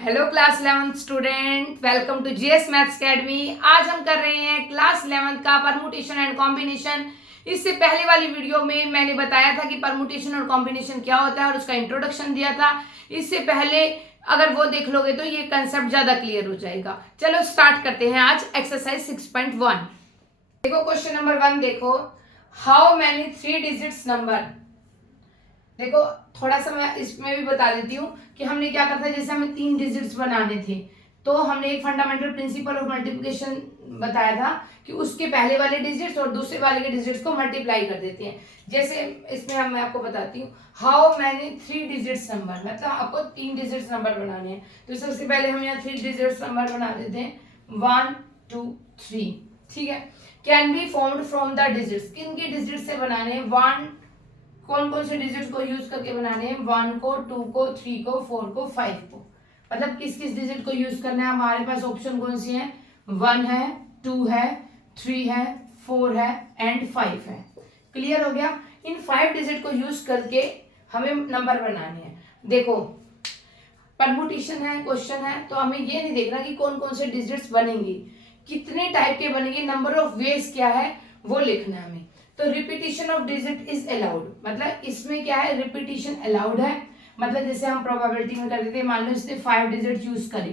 Hello class 11 student, welcome to GS maths academy. आज हम कर रहे हैं क्लास 11 का परमुटेशन एंड कॉम्बिनेशन। इससे पहले वाली वीडियो में मैंने बताया था कि परमुटेशन और कॉम्बिनेशन क्या होता है और उसका इंट्रोडक्शन दिया था। इससे पहले अगर वो देख लोगे तो ये कंसेप्ट ज्यादा क्लियर हो जाएगा। चलो स्टार्ट करते हैं आज एक्सरसाइज 6.1। देखो क्वेश्चन नंबर 1, देखो हाउ मैनी 3 डिजिट्स नंबर। देखो थोड़ा सा मैं इसमें भी बता देती हूँ कि हमने क्या करता है। जैसे हमें 3 डिजिट्स बनाने थे तो हमने एक फंडामेंटल प्रिंसिपल ऑफ मल्टीप्लिकेशन बताया था कि उसके पहले वाले डिजिट्स और दूसरे वाले के डिजिट्स को मल्टीप्लाई कर देते हैं। जैसे इसमें मैं आपको बताती हूँ हाउ मैनी 3 डिजिट्स नंबर, मतलब आपको 3 डिजिट्स नंबर बनाने हैं। तो सबसे पहले हम यहाँ 3 डिजिट्स नंबर बना देते हैं 1 2 3। ठीक है, can be formed from the digits. किन के डिजिट से बनाने हैं? 1, कौन कौन से डिजिट को यूज करके बनाने हैं? 1 को, 2 को, 3 को, 4 को, 5 को। मतलब किस किस डिजिट को यूज करना है? हमारे पास ऑप्शन कौन सी है? 1 है, 2 है, 3 है, 4 है एंड 5 है। क्लियर हो गया? इन 5 डिजिट को यूज करके हमें नंबर बनाने हैं। देखो परमुटेशन है, क्वेश्चन है, तो हमें ये नहीं देखना कि कौन कौन से डिजिट्स बनेंगे, कितने टाइप के बनेंगे, नंबर ऑफ वेज क्या है वो लिखना है हमें। तो repetition of digit is allowed, मतलब इसमें क्या है? रिपीटिशन अलाउड है। मतलब जैसे हम प्रोबेबिलिटी में कर देते हैं, मान लो इसने 5 डिजिट यूज करे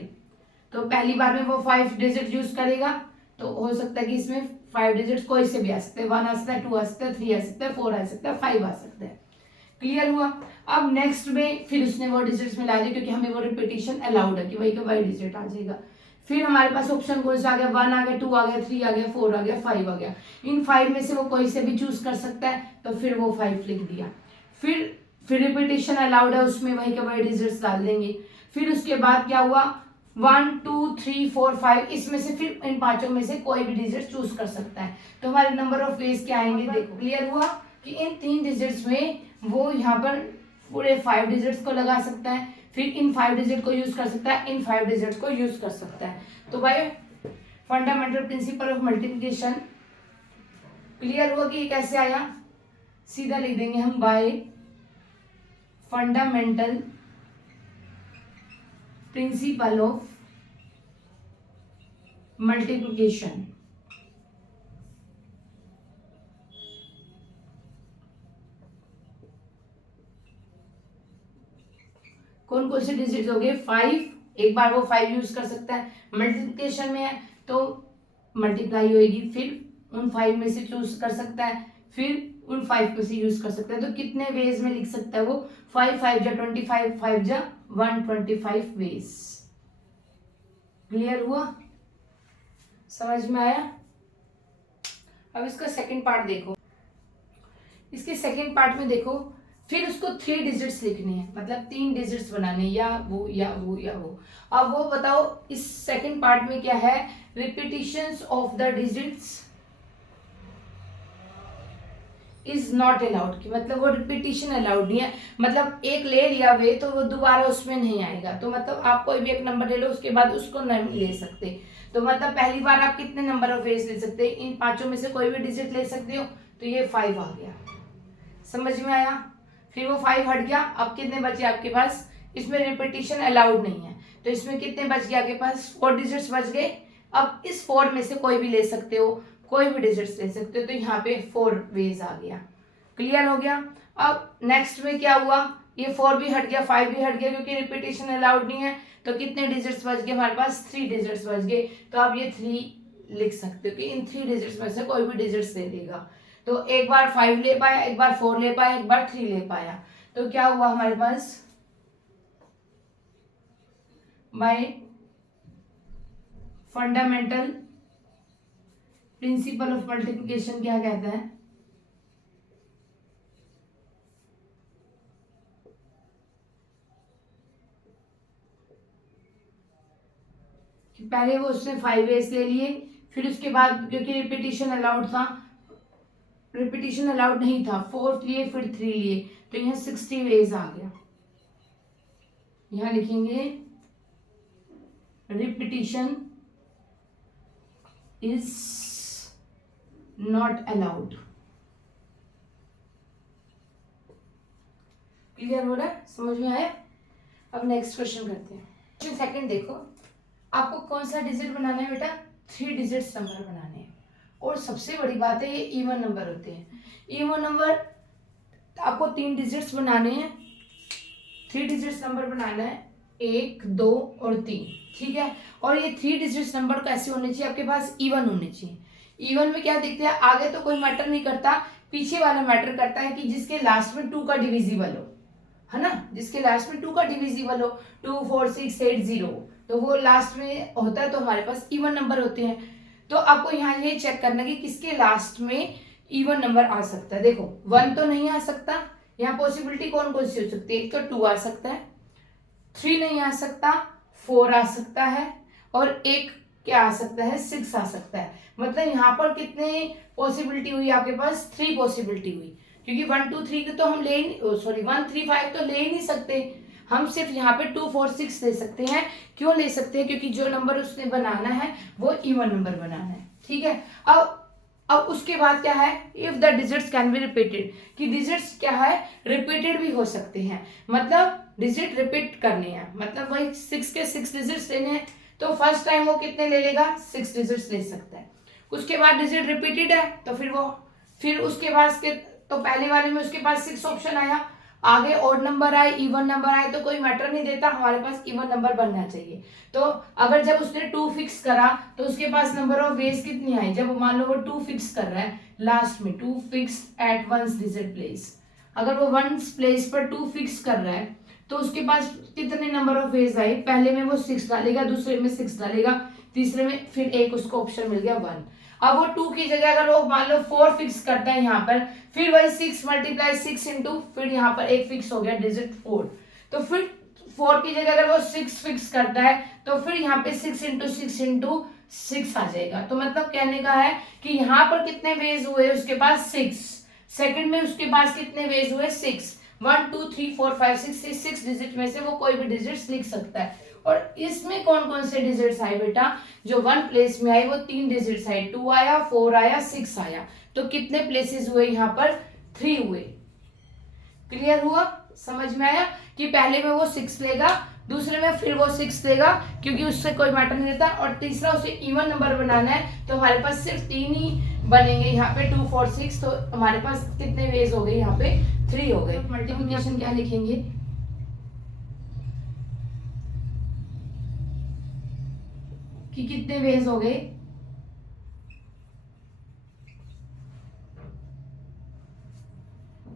तो पहली बार में वो 5 डिजिट यूज करेगा, तो हो सकता है कि इसमें 5 डिजिट कोई से भी आ सकते हैं। 1 आ सकता है, 2 आ सकता है, 3 आ सकता है, 4 आ सकता है, 5 आ सकता है। क्लियर हुआ? अब नेक्स्ट में फिर उसने वो डिजिट्स मिला दी क्योंकि हमें वो रिपीटिशन अलाउड है कि वही का वही डिजिट आ जाएगा। फिर हमारे पास ऑप्शन कौन सा आ गया? 1 आ गया, 2 आ गया, 3 आ गया, 4 आ गया, 5 आ गया। इन 5 में से वो कोई से भी चूज कर सकता है, तो फिर वो 5 लिख दिया। फिर रिपीटिशन अलाउड है, उसमें वही के वही डिजिट्स डाल देंगे। फिर उसके बाद क्या हुआ? 1 2 3 4 5, इसमें से फिर इन पांचों में से कोई भी डिजिट चूज कर सकता है। तो हमारे नंबर ऑफ वेज क्या आएंगे? देखो क्लियर हुआ कि इन 3 डिजिट्स में वो यहाँ पर पूरे 5 डिजिट्स को लगा सकता है, फिर इन 5 डिजिट को यूज कर सकता है, इन 5 डिजिट्स को यूज कर सकता है। तो भाई fundamental principle of multiplication clear हुआ कि कैसे आया? सीधा लिख देंगे हम bye fundamental principle of multiplication. कौन कौन से डिजिट हो गए? 5, एक बार वो 5 यूज कर सकता है। मल्टीप्लिकेशन में है तो मल्टीप्लाई होगी, फिर उन 5 में से चूज कर सकता है, फिर उन 5 में से यूज कर सकता है। तो कितने वेज में लिख सकता है वो? 5 5 जा 25, 5 जा 125 वेज। क्लियर हुआ? समझ में आया? अब इसका सेकंड पार्ट देखो। इसके सेकंड पार्ट में देखो, फिर उसको 3 डिजिट्स लिखने हैं, मतलब 3 डिजिट्स बनाने, या वो या वो या वो। अब वो बताओ इस सेकंड पार्ट में क्या है? Repetitions of the digits is not allowed, की मतलब वो रिपीटिशन अलाउड नहीं है। मतलब एक ले लिया वे तो वो दोबारा उसमें नहीं आएगा। तो मतलब आप कोई भी एक नंबर ले लो, उसके बाद उसको नहीं ले सकते। तो मतलब पहली बार आप कितने नंबर ऑफ वेज ले सकते हैं? इन पांचों में से कोई भी डिजिट ले सकते हो। तो ये 5 आ गया, समझ में आया? फिर वो 5 हट गया, अब कितने बचे आपके पास? इसमें रिपीटिशन अलाउड नहीं है, तो इसमें कितने बच गए आपके पास? 4 डिजिट्स बच गए। अब इस 4 में से कोई भी ले सकते हो, कोई भी डिजिट्स ले सकते हो। तो यहाँ पे 4 वेज आ गया। क्लियर हो गया? अब नेक्स्ट में क्या हुआ? ये 4 भी हट गया, 5 भी हट गया, क्योंकि रिपीटिशन अलाउड नहीं है। तो कितने डिजिट्स बच गए हमारे पास? 3 डिजिट्स बच गए। तो आप ये 3 लिख सकते हो कि इन 3 डिजिट्स में से कोई भी डिजिट्स दे देगा। तो एक बार 5 ले पाया, एक बार 4 ले पाया, एक बार 3 ले पाया। तो क्या हुआ हमारे पास? By fundamental principle of multiplication क्या कहता है? कि पहले वो उसने 5 वेज ले लिए, फिर उसके बाद क्योंकि रिपीटिशन अलाउड था, रिपीटिशन अलाउड नहीं था, 4 लिए फिर 3 लिए, तो यहाँ 60 वेज आ गया। यहाँ लिखेंगे repetition is not allowed. Clear हो रहा है? समझ में आया? अब नेक्स्ट क्वेश्चन करते हैं। सेकंड देखो, आपको कौन सा डिजिट बनाना है बेटा, 3 डिजिट्स नंबर बनाने हैं। और सबसे बड़ी बात है ये इवन नंबर होते हैं। इवन नंबर आपको 3 डिजिट्स बनाने हैं, 3 डिजिट्स नंबर बनाना है, 1, 2 और 3, ठीक है। और ये 3 डिजिट्स नंबर कैसे होने चाहिए, आपके पास इवन होने चाहिए। इवन में क्या देखते हैं, आगे तो कोई मैटर नहीं करता, पीछे वाला मैटर करता है कि जिसके लास्ट में 2 का डिविजिबल हो, है ना, जिसके लास्ट में 2 का डिविजिबल हो, 2, 4, 6, 8, 0, तो वो लास्ट में होता है, तो हमारे पास इवन नंबर होते हैं। तो आपको यहाँ ये चेक करना कि किसके लास्ट में इवन नंबर आ सकता है। देखो 1 तो नहीं आ सकता, यहाँ पॉसिबिलिटी कौन कौन सी हो सकती है, एक तो 2 आ सकता है, 3 नहीं आ सकता, 4 आ सकता है, और एक क्या आ सकता है, 6 आ सकता है। मतलब यहाँ पर कितने पॉसिबिलिटी हुई आपके पास, 3 पॉसिबिलिटी हुई, क्योंकि 1, 2, 3 तो हम ले, सॉरी 1, 3, 5 तो ले ही नहीं सकते, हम सिर्फ यहाँ पे 2, 4, 6 ले सकते हैं। क्यों ले सकते हैं, क्योंकि जो नंबर उसने बनाना है वो इवन नंबर बनाना है, ठीक है। अब उसके बाद क्या है, if the digits can be repeated, कि डिजिट्स क्या है, रिपीटेड भी हो सकते हैं, मतलब डिजिट रिपीट करने हैं, मतलब वही 6 के 6 डिजिट्स लेने हैं, तो फर्स्ट टाइम वो कितने ले लेगा, 6 डिजिट्स ले सकता है। उसके बाद डिजिट रिपीटेड है तो फिर उसके बाद के, तो पहले वाले में उसके पास 6 ऑप्शन आया, आगे ऑड नंबर आए, इवन नंबर आए, तो कोई मैटर नहीं देता, हमारे पास इवन नंबर बनना चाहिए। तो अगर जब उसने 2 फिक्स करा तो उसके पास नंबर ऑफ वेज कितनी आई, जब मान लो वो 2 फिक्स कर रहा है, लास्ट में 2 fix eight ones digit place, अगर वो वंस प्लेस पर 2 फिक्स कर रहा है तो उसके पास कितने नंबर ऑफ वेज आए, पहले में वो 6 डालेगा, दूसरे में 6 डालेगा, तीसरे में फिर एक उसको ऑप्शन मिल गया 1। अब वो 2 की जगह अगर वो मान लो 4 फिक्स करता है यहाँ पर, फिर वही 6 मल्टीप्लाई 6 इंटू, फिर यहाँ पर एक फिक्स हो गया डिजिट 4, तो फिर 4 की जगह अगर वो 6 फिक्स करता है तो फिर यहाँ पे 6 इंटू 6 इंटू 6 आ जाएगा। तो मतलब कहने का है कि यहाँ पर कितने वेज हुए उसके पास, 6, सेकंड में उसके पास कितने वेज हुए, 6, 1, 2, 3, 4, 5, 6 डिजिट में से वो कोई भी डिजिट लिख सकता है। और इसमें कौन कौन से डिजिट्स आए बेटा, जो 1 प्लेस में आए वो 3 डिजिट्स आए, 2 आया, 4 आया, 6 आया, तो कितने प्लेसेस हुए यहाँ पर, 3 हुए। क्लियर हुआ, समझ में आया कि पहले में वो 6 लेगा, दूसरे में फिर वो 6 लेगा, क्योंकि उससे कोई मैटर नहीं रहता, और तीसरा उसे इवन नंबर बनाना है, तो हमारे पास सिर्फ 3 ही बनेंगे यहाँ पे, 2, 4, 6, तो हमारे पास कितने वेज हो गए यहाँ पे, 3 हो गए। मल्टीप्लिकेशन क्या लिखेंगे, कि कितने वेज हो गए,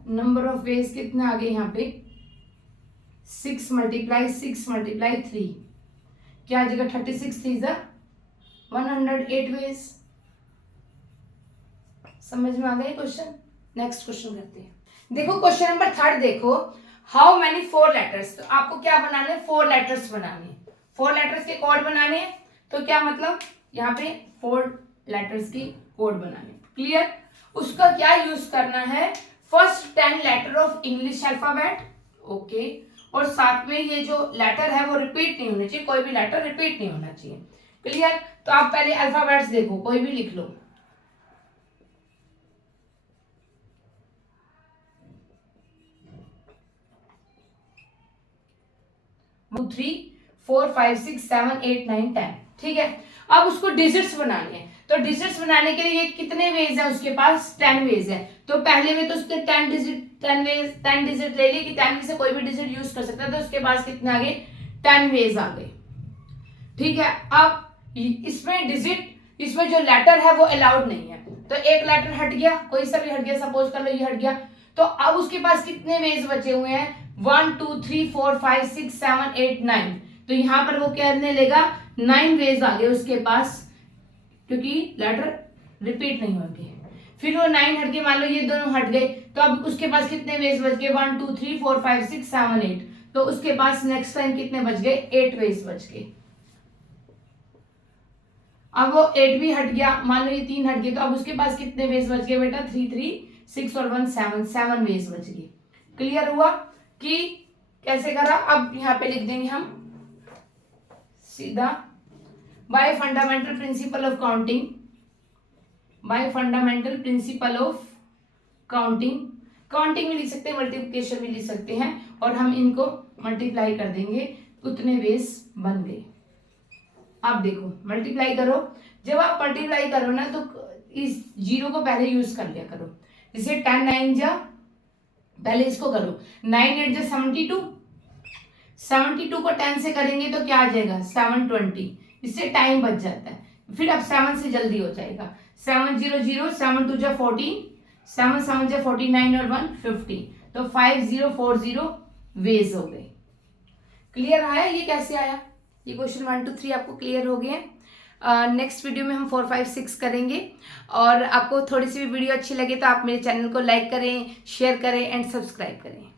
नंबर ऑफ वेज कितने आ गए यहाँ पे, 6 मल्टीप्लाई 6 मल्टीप्लाई 3, क्या आ जाएगा, 36 3 108 वेज। समझ में आ गए क्वेश्चन। नेक्स्ट क्वेश्चन करते हैं। देखो क्वेश्चन नंबर 3 देखो, हाउ मेनी 4 लेटर्स, तो आपको क्या बनाने हैं, 4 लेटर्स बनाने, 4 लेटर्स के कोड बनाने हैं, तो क्या मतलब यहाँ पे 4 लेटर्स की कोड बनाने, क्लियर। उसका क्या यूज करना है, first 10 letter of English alphabet, okay, और साथ में ये जो लेटर है वो रिपीट नहीं होने चाहिए, कोई भी लेटर रिपीट नहीं होना चाहिए, क्लियर। तो आप पहले अल्फाबेट्स देखो, कोई भी लिख लो, 2, 3, 4, 5, 6, 7, 8, 9, 10, ठीक है। अब उसको डिजिट्स बनाने हैं, तो डिजिट्स बनाने के लिए कितने वेज है उसके पास, 10 वेज है, तो पहले में तो उसने 10 डिजिट ले ली कि 10 में से कोई भी डिजिट यूज कर सकता है, तो उसके पास कितने आ गए, 10 वेज आ गए, ठीक है। अब इसमें डिजिट, इसमें जो लेटर है वो अलाउड नहीं है, तो एक लेटर हट गया, कोई सा भी हट गया, सपोज कर लो ये हट गया, तो अब उसके पास कितने वेज बचे हुए हैं, 1, 2, 3, 4, 5, 6, 7, 8, 9, तो यहां पर वो कहने लेगा 9 वेज आ गए उसके पास, क्योंकि लेटर रिपीट नहीं होंगे। फिर वो 9 हट गए, मान लो ये दोनों हट गए, तो अब उसके पास कितने वेज बच गए, 1, 2, 3, 4, 5, 6, 7, 8, तो उसके पास नेक्स्ट टाइम कितने बच गए, 8 वेज बच गए। अब वो 8 भी हट गया, मान लो ये 3 हट गए, तो अब उसके पास कितने वेज बच गए बेटा, 3, 3, 6 और 1 7 वेज बच गए। क्लियर हुआ कि कैसे करा। अब यहाँ पे लिख देंगे हम सीधा, bye fundamental principle of counting, bye fundamental principle of counting, counting भी लिख सकते हैं, मल्टीप्लिकेशन भी लिख सकते हैं, और हम इनको मल्टीप्लाई कर देंगे उतने वेज बन गए। अब देखो मल्टीप्लाई करो, जब आप मल्टीप्लाई करो ना तो इस जीरो को पहले यूज कर लिया करो। जैसे 10 9 जा, पहले इसको करो, 9 8 जा 72, 72 को 10 से करेंगे तो क्या आ जाएगा 720, इससे टाइम बच जाता है। फिर अब 7 से जल्दी हो जाएगा, 7 0 0, 7 2 जा 14, 7 7 जा 49 और 1 50, तो 5040 वेज हो गए। क्लियर आया ये कैसे आया? ये क्वेश्चन 1 2 3 आपको क्लियर हो गए। नेक्स्ट वीडियो में हम 4 5 6 करेंगे। और आपको थोड़ी सी भी वीडियो अच्छी लगे तो आप मेरे चैनल को लाइक करें, शेयर करें एंड सब्सक्राइब करें।